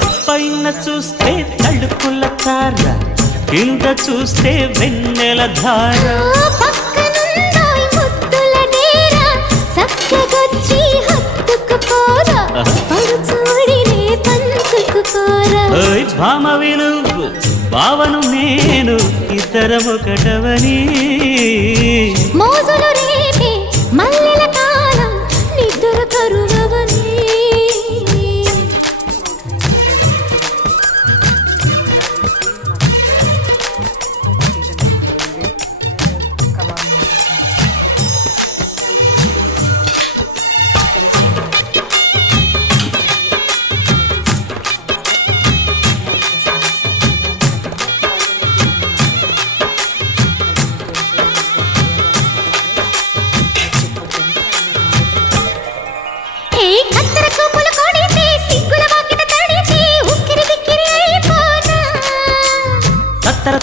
పైన చూస్తే తడుకుల తార, కింద చూస్తే వెన్నెల ధార. పక్కనుందోయ్ ముద్దుల డేరా, చక్కగొచ్చి హత్తుకుపోరా, పరుచూడినే పంచుకుపోరా. ఓయ్ భామవి నువ్వు, భావను నేను, ఇద్దరమొకటవని. మోజులు రేపే మల్లెల కాలం, నిద్ర కరువవని. తత్తర